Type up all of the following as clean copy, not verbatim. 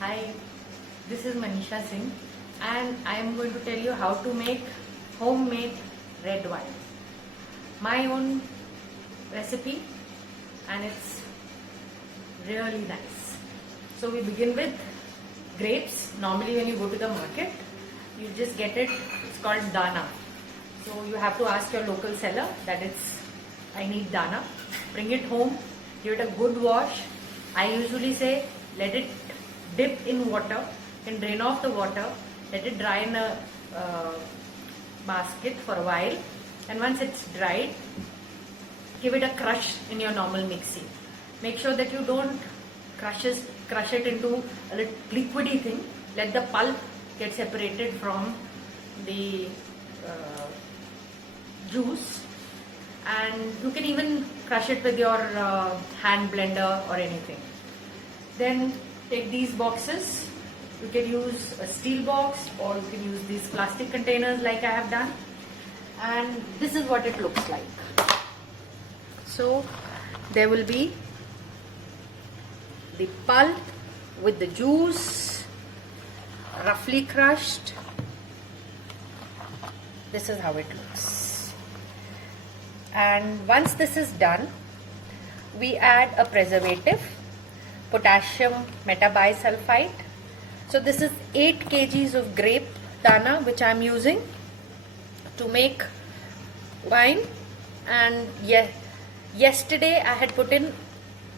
Hi, this is Manisha Singh and I am going to tell you how to make homemade red wine. My own recipe and it's really nice. So we begin with grapes. Normally when you go to the market, you just get it, it's called Dana. So you have to ask your local seller that I need Dana. Bring it home, give it a good wash. I usually say let it dip in water and drain off the water, let it dry in a basket for a while, and once it's dried, give it a crush in your normal mixie. Make sure that you don't crush it into a little liquidy thing. Let the pulp get separated from the juice, and you can even crush it with your hand blender or anything. Then take these boxes. You can use a steel box or you can use these plastic containers like I have done, and this is what it looks like. So there will be the pulp with the juice roughly crushed. This is how it looks, and once this is done, we add a preservative, potassium metabisulfite. So this is 8 kgs of grape dana which I am using to make wine, and yesterday I had put in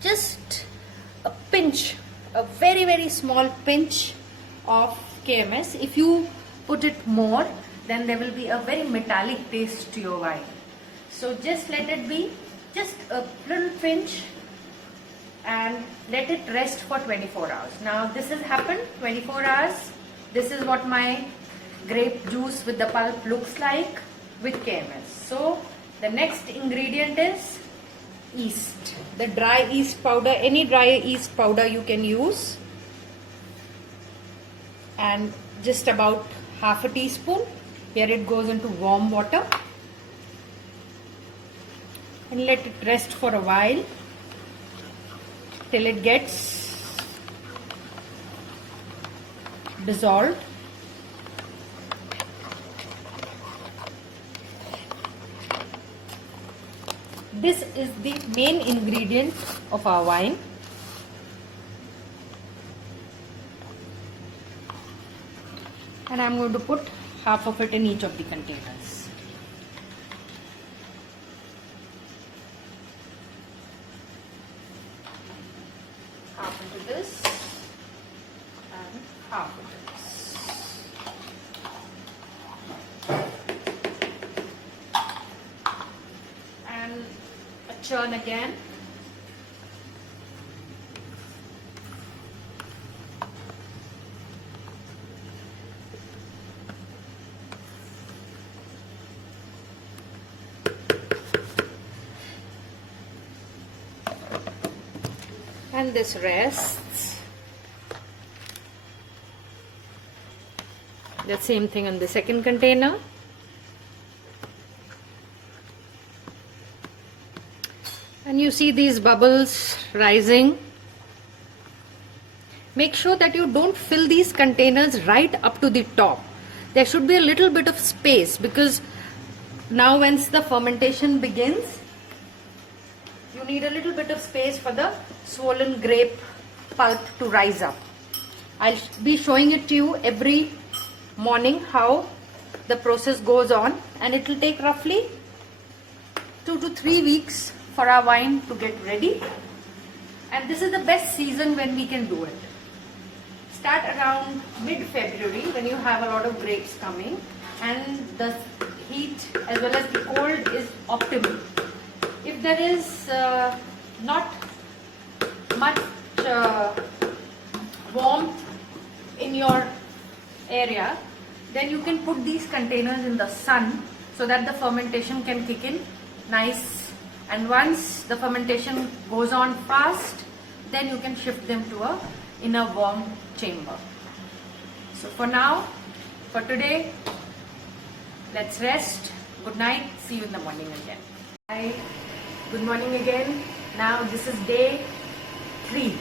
just a pinch, a very small pinch of KMS. If you put it more, then there will be a very metallic taste to your wine. So just let it be just a little pinch and let it rest for 24 hours. Now this has happened 24 hours. This is what my grape juice with the pulp looks like with KMS. So the next ingredient is yeast. The dry yeast powder, any dry yeast powder you can use, and just about half a teaspoon. Here it goes into warm water and let it rest for a while till it gets dissolved. This is the main ingredient of our wine. And I'm going to put half of it in each of the containers. Half into this and half into this. And a churn again. And this rests. The same thing on the second container. And you see these bubbles rising. Make sure that you don't fill these containers right up to the top. There should be a little bit of space, because now once the fermentation begins, you need a little bit of space for the swollen grape pulp to rise up. I'll be showing it to you every morning how the process goes on, and it will take roughly 2 to 3 weeks for our wine to get ready. And this is the best season when we can do it. Start around mid-February when you have a lot of grapes coming and the heat as well as the cold is optimal. If there is not much warmth in your area, then you can put these containers in the sun so that the fermentation can kick in nice, and once the fermentation goes on fast, then you can shift them to in a warm chamber. So for now, for today, let's rest. Good night. See you in the morning again. Hi. Good morning again. Now this is day 3.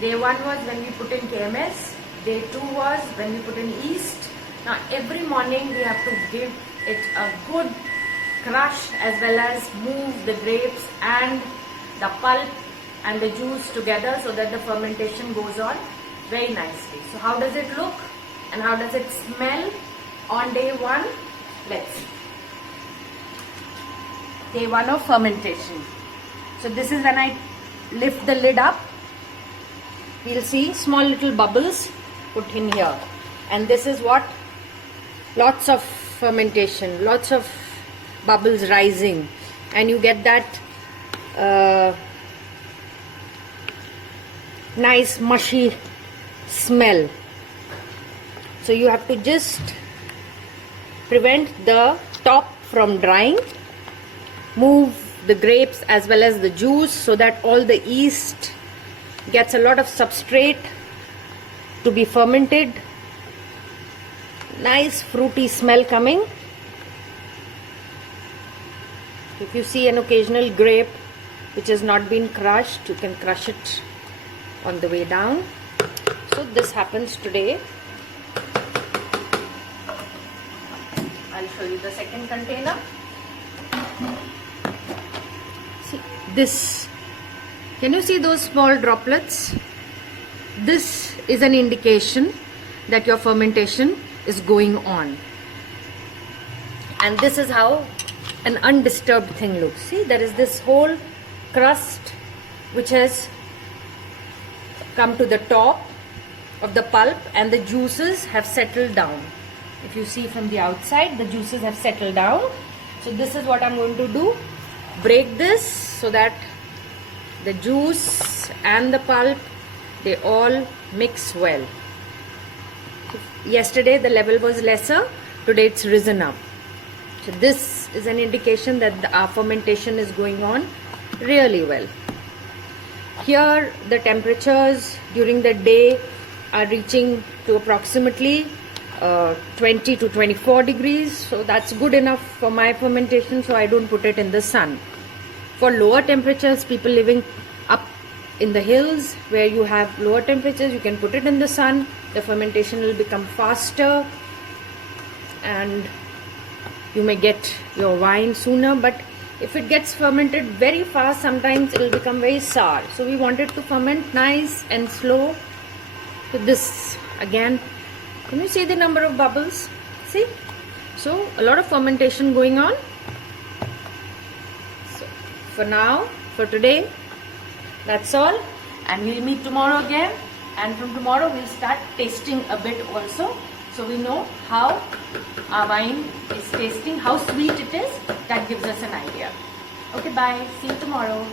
Day 1 was when we put in KMS. Day 2 was when we put in yeast. Now every morning we have to give it a good crush as well as move the grapes and the pulp and the juice together so that the fermentation goes on very nicely. So how does it look and how does it smell on day 1? Let's see. Day 1 of fermentation. So this is when I lift the lid up. We'll see small little bubbles put in here. And this is what? Lots of fermentation, lots of bubbles rising. And you get that nice mushy smell. So you have to just prevent the top from drying. Move the grapes as well as the juice so that all the yeast gets a lot of substrate to be fermented. Nice fruity smell coming. If you see an occasional grape which has not been crushed, you can crush it on the way down. So this happens today. I'll show you the second container. See this. Can you see those small droplets? This is an indication that your fermentation is going on. And this is how an undisturbed thing looks. See, there is this whole crust which has come to the top of the pulp and the juices have settled down. If you see from the outside, the juices have settled down. So this is what I'm going to do. Break this so that the juice and the pulp, they all mix well. Yesterday the level was lesser, today it's risen up. So this is an indication that our fermentation is going on really well. Here the temperatures during the day are reaching to approximately 20 to 24 degrees. So that's good enough for my fermentation, so I don't put it in the sun. For lower temperatures, people living up in the hills where you have lower temperatures, you can put it in the sun. The fermentation will become faster and you may get your wine sooner. But if it gets fermented very fast, sometimes it will become very sour. So we want it to ferment nice and slow. So this again, can you see the number of bubbles? See? So a lot of fermentation going on. So for now, for today, that's all. And we'll meet tomorrow again. And from tomorrow we'll start tasting a bit also. So we know how our wine is tasting, how sweet it is. That gives us an idea. Okay, bye. See you tomorrow.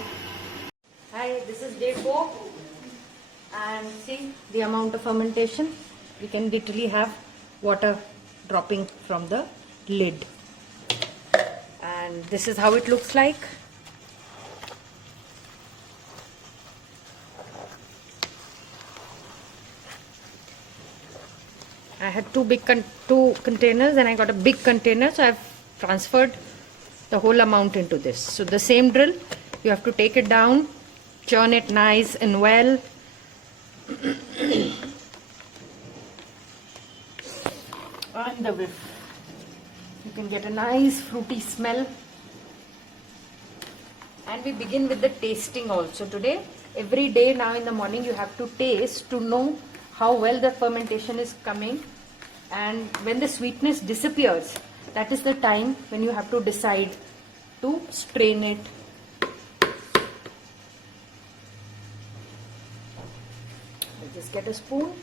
Hi, this is day 4. And see the amount of fermentation. You can literally have water dropping from the lid. And this is how it looks like. I had two containers and I got a big container, so I've transferred the whole amount into this. So the same drill, you have to take it down, churn it nice and well. And the whiff. You can get a nice fruity smell. And we begin with the tasting also today. Every day now in the morning you have to taste to know how well the fermentation is coming. And when the sweetness disappears, that is the time when you have to decide to strain it. I'll just get a spoon.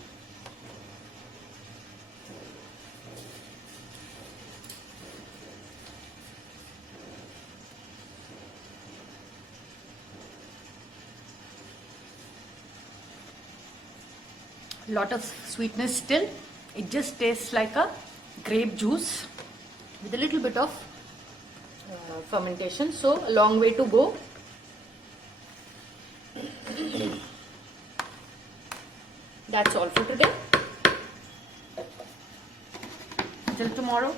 Lot of sweetness still. It just tastes like a grape juice with a little bit of fermentation. So a long way to go. That's all for today. Till tomorrow,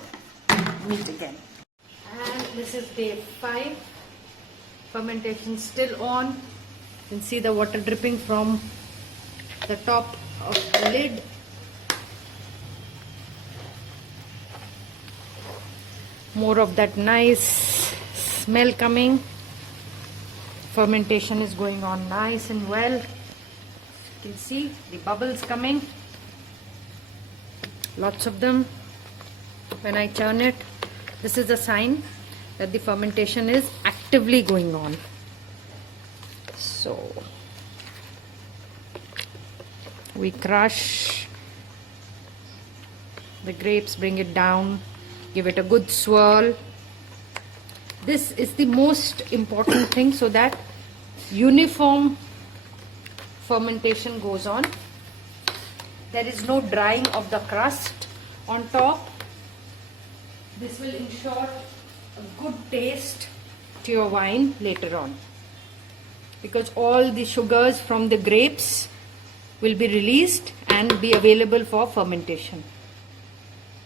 meet again. And this is day 5. Fermentation still on. You can see the water dripping from the top of the lid. More of that nice smell coming. Fermentation is going on nice and well. You can see the bubbles coming. Lots of them. When I turn it, this is a sign that the fermentation is actively going on. So we crush the grapes, bring it down, give it a good swirl. This is the most important thing, so that uniform fermentation goes on. There is no drying of the crust on top. This will ensure a good taste to your wine later on, because all the sugars from the grapes will be released and be available for fermentation.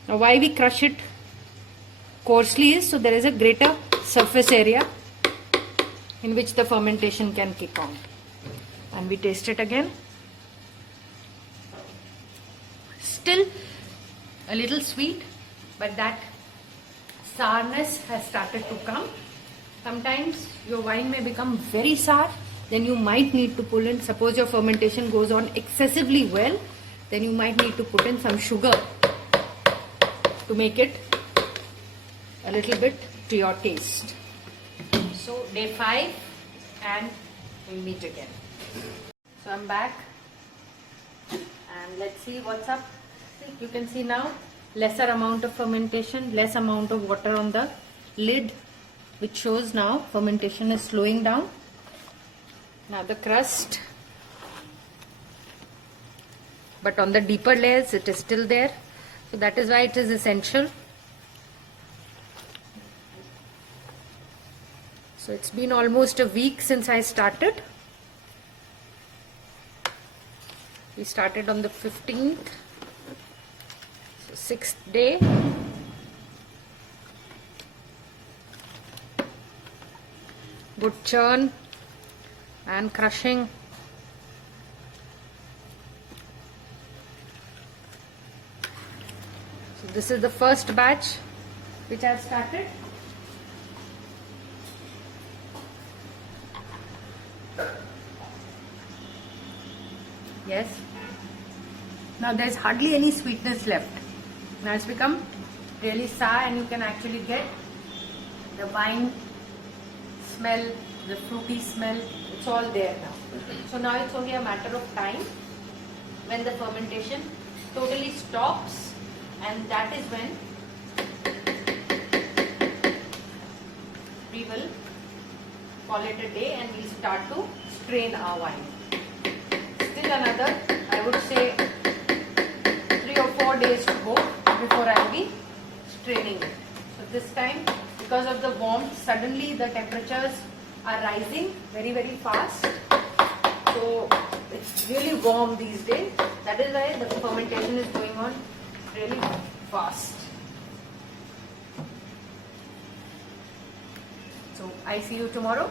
Now, why we crush it coarsely is so there is a greater surface area in which the fermentation can kick on. And we taste it again. Still a little sweet, but that sourness has started to come. Sometimes your wine may become very sour, then you might need to pull in, suppose your fermentation goes on excessively well, then you might need to put in some sugar to make it a little bit to your taste. So day 5 and we'll meet again. So I'm back and let's see what's up. See, you can see now lesser amount of fermentation, less amount of water on the lid, which shows now fermentation is slowing down. Now the crust, but on the deeper layers it is still there, so that is why it is essential. So it's been almost a week since I started. We started on the 15th, so 6th day. Good churn and crushing. So this is the first batch which I have started. Yes. Now there is hardly any sweetness left. Now it's become really sour and you can actually get the wine smell, the fruity smell. It's all there now. So now it's only a matter of time when the fermentation totally stops, and that is when we will call it a day and we'll start to strain our wine. Still another, I would say, 3 or 4 days to go before I'll be straining it. So this time, because of the warmth, suddenly the temperatures are rising very, very fast. So it's really warm these days. That is why the fermentation is going on really fast. So I see you tomorrow.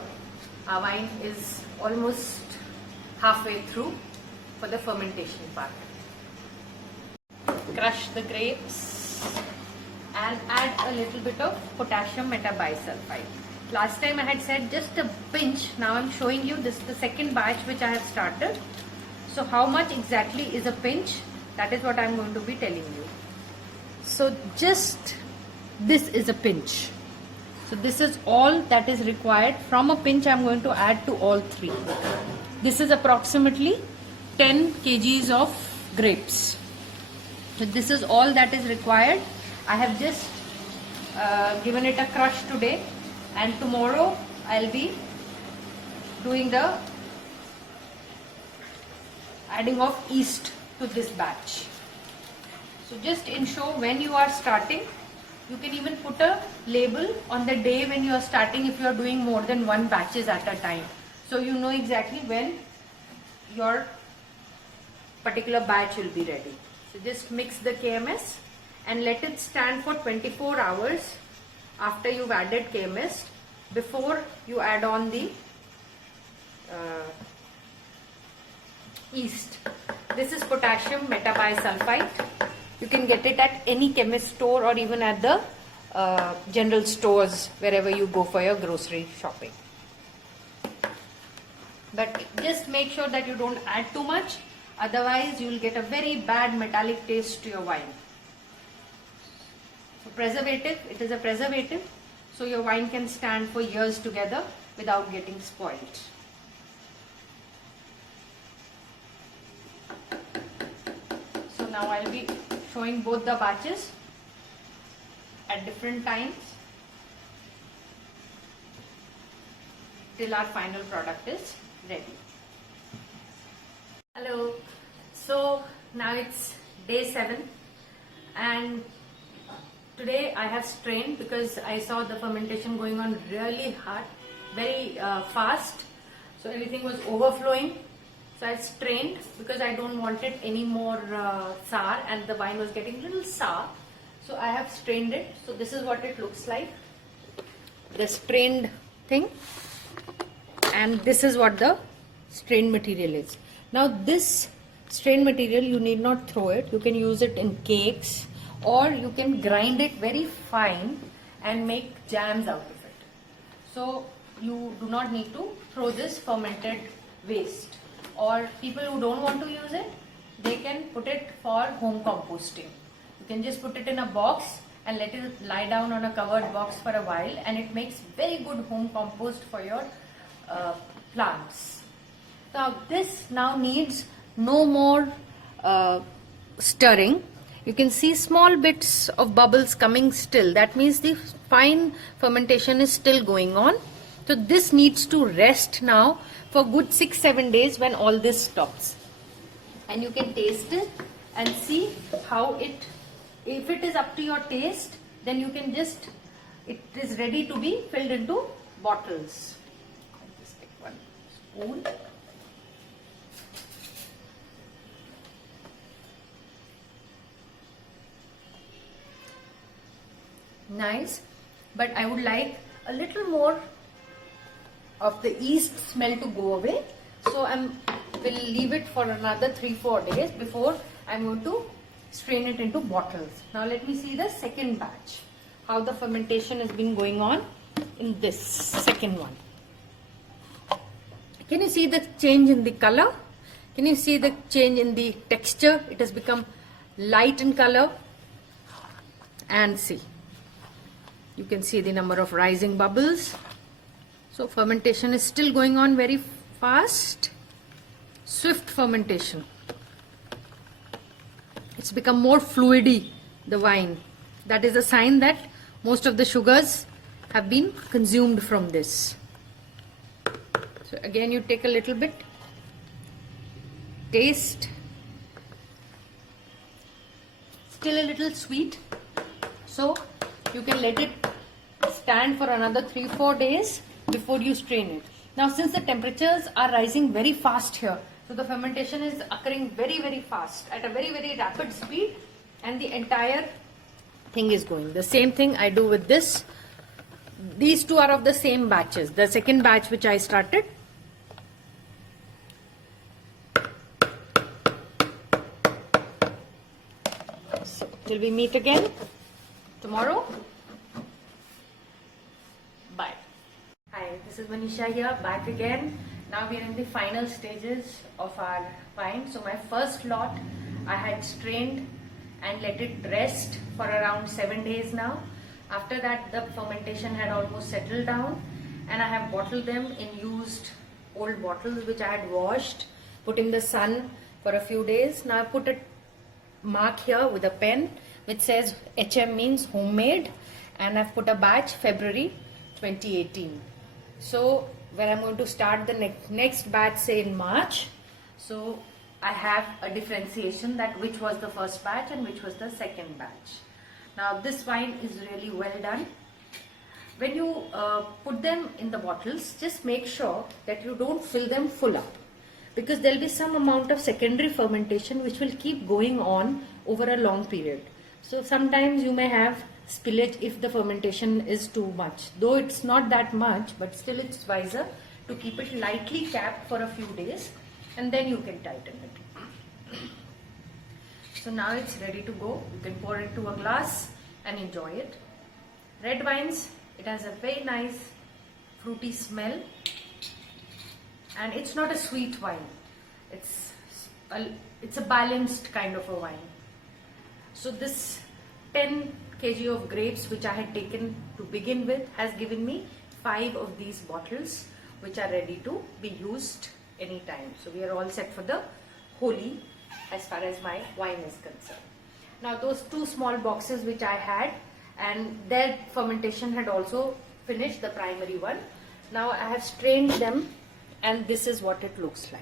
Our wine is almost halfway through for the fermentation part. Crush the grapes and add a little bit of potassium metabisulfite. Last time I had said just a pinch. Now I'm showing you this is the second batch which I have started. So how much exactly is a pinch? That is what I'm going to be telling you. So just this is a pinch. So this is all that is required. From a pinch I'm going to add to all 3. This is approximately 10 kgs of grapes. So this is all that is required. I have just given it a crush today, and tomorrow I'll be doing the adding of yeast to this batch. So just ensure when you are starting, you can even put a label on the day when you are starting if you are doing more than 1 batches at a time. So you know exactly when your particular batch will be ready. So just mix the KMS and let it stand for 24 hours after you've added KMS before you add on the yeast. This is potassium metabisulfite. You can get it at any chemist store or even at the general stores wherever you go for your grocery shopping. But just make sure that you don't add too much, otherwise you will get a very bad metallic taste to your wine. So preservative, it is a preservative, so your wine can stand for years together without getting spoiled. So now I'll be showing both the batches at different times till our final product is ready. Hello, so now it's day 7 and today I have strained because I saw the fermentation going on really hard, very fast, so everything was overflowing. So I've strained because I don't want it any more sour, and the wine was getting a little sour. So I have strained it. So this is what it looks like, the strained thing, and this is what the strained material is. Now this strained material, you need not throw it. You can use it in cakes, or you can grind it very fine and make jams out of it. So you do not need to throw this fermented waste. Or people who don't want to use it, they can put it for home composting. You can just put it in a box and let it lie down on a covered box for a while, and it makes very good home compost for your plants. Now this now needs no more stirring. You can see small bits of bubbles coming still. That means the fine fermentation is still going on. So this needs to rest now for good 6-7 days when all this stops. And you can taste it and see how it, if it is up to your taste, then you can just, it is ready to be filled into bottles. I'll just take one spoon. Nice, but I would like a little more of the yeast smell to go away, so I will leave it for another 3-4 days before I'm going to strain it into bottles. Now let me see the second batch, how the fermentation has been going on in this second one. Can you see the change in the color? Can you see the change in the texture? It has become light in color, and see, you can see the number of rising bubbles. So fermentation is still going on very fast, swift fermentation. It's become more fluidy, the wine. That is a sign that most of the sugars have been consumed from this. So again you take a little bit, taste, still a little sweet. So you can let it stand for another 3-4 days before you strain it. Now since the temperatures are rising very fast here, so the fermentation is occurring very fast at a very rapid speed, and the entire thing is going. The same thing I do with this. These two are of the same batches. The second batch which I started. So till we meet again tomorrow. Bye. Hi, this is Manisha here, back again. Now we are in the final stages of our wine. So my first lot I had strained and let it rest for around 7 days now. After that the fermentation had almost settled down, and I have bottled them in used old bottles which I had washed, put in the sun for a few days. Now I put a mark here with a pen which says HM means homemade, and I've put a batch February 2018. So where I'm going to start the next batch say in March. So I have a differentiation that which was the first batch and which was the second batch. Now this wine is really well done. When you put them in the bottles, just make sure that you don't fill them full up, because there will be some amount of secondary fermentation which will keep going on over a long period. So sometimes you may have spillage if the fermentation is too much, though it's not that much, but still it's wiser to keep it lightly capped for a few days, and then you can tighten it. So now it's ready to go. You can pour it into a glass and enjoy it. Red wines, it has a very nice fruity smell, and it's not a sweet wine. It's a balanced kind of a wine. So this 10 kg of grapes which I had taken to begin with has given me 5 of these bottles which are ready to be used anytime. So we are all set for the Holi as far as my wine is concerned. Now those 2 small boxes which I had, and their fermentation had also finished, the primary one. Now I have strained them, and this is what it looks like.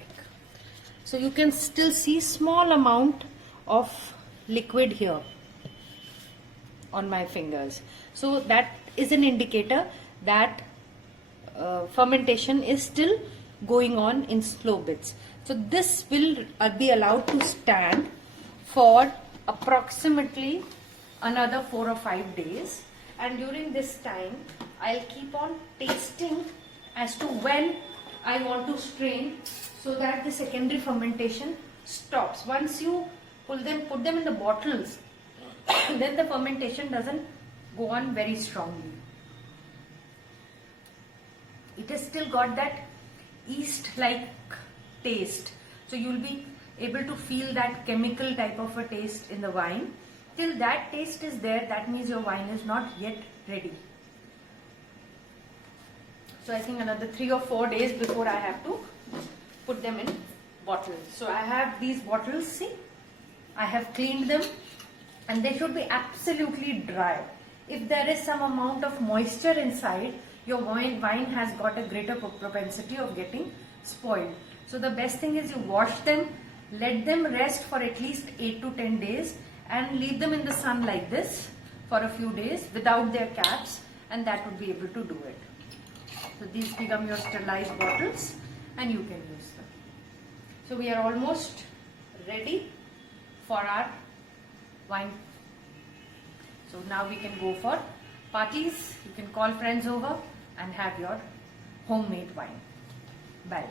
So you can still see small amount of liquid here on my fingers. So that is an indicator that fermentation is still going on in slow bits. So this will be allowed to stand for approximately another 4 or 5 days, and during this time I'll keep on tasting as to when I want to strain, so that the secondary fermentation stops. Once you put them in the bottles, then the fermentation doesn't go on very strongly. It has still got that yeast-like taste, so you'll be able to feel that chemical type of a taste in the wine. Till that taste is there, that means your wine is not yet ready. So I think another 3 or 4 days before I have to put them in bottles. So I have these bottles, see, I have cleaned them, and they should be absolutely dry. If there is some amount of moisture inside, your wine has got a greater propensity of getting spoiled. So the best thing is you wash them, let them rest for at least 8 to 10 days, and leave them in the sun like this for a few days without their caps, and that would be able to do it. So these become your sterilized bottles and you can use them. So we are almost ready for our wine. So now we can go for parties. You can call friends over and have your homemade wine. Bye.